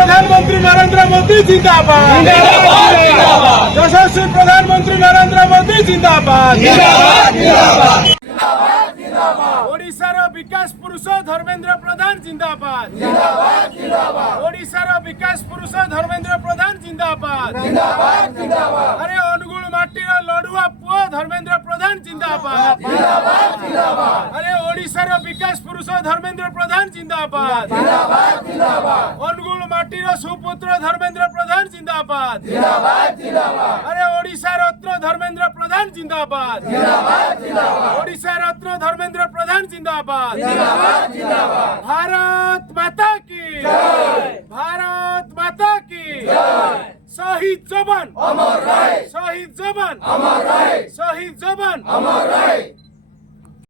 प्रधानमंत्री नरेंद्र मोदी जिंदाबाद। यशस्वी प्रधानमंत्री नरेंद्र मोदी जिंदाबाद। ओडिशार विकास पुरुष धर्मेंद्र प्रधान जिंदाबाद। ओडिशार विकास पुरुष धर्मेंद्र प्रधान जिंदाबाद। अरे अनुगुल माटीर लड़ुआ पुओ धर्मेंद्र प्रधान जिंदाबाद। अरे ओडिशार विकास पुरुष धर्मेंद्र प्रधान जिंदाबाद। अनुगुल माटीर सुपुत्र धर्मेंद्र प्रधान जिंदाबाद। अरे ओडिशा रत्न धर्मेंद्र प्रधान जिंदाबाद। ओडिशा रत्न धर्मेंद्र प्रधान जिंदाबाद। भारत माता की भारत माता की शहीद जवान अमर रहे। शहीद जवान अमर रहे। शहीद जवान अमर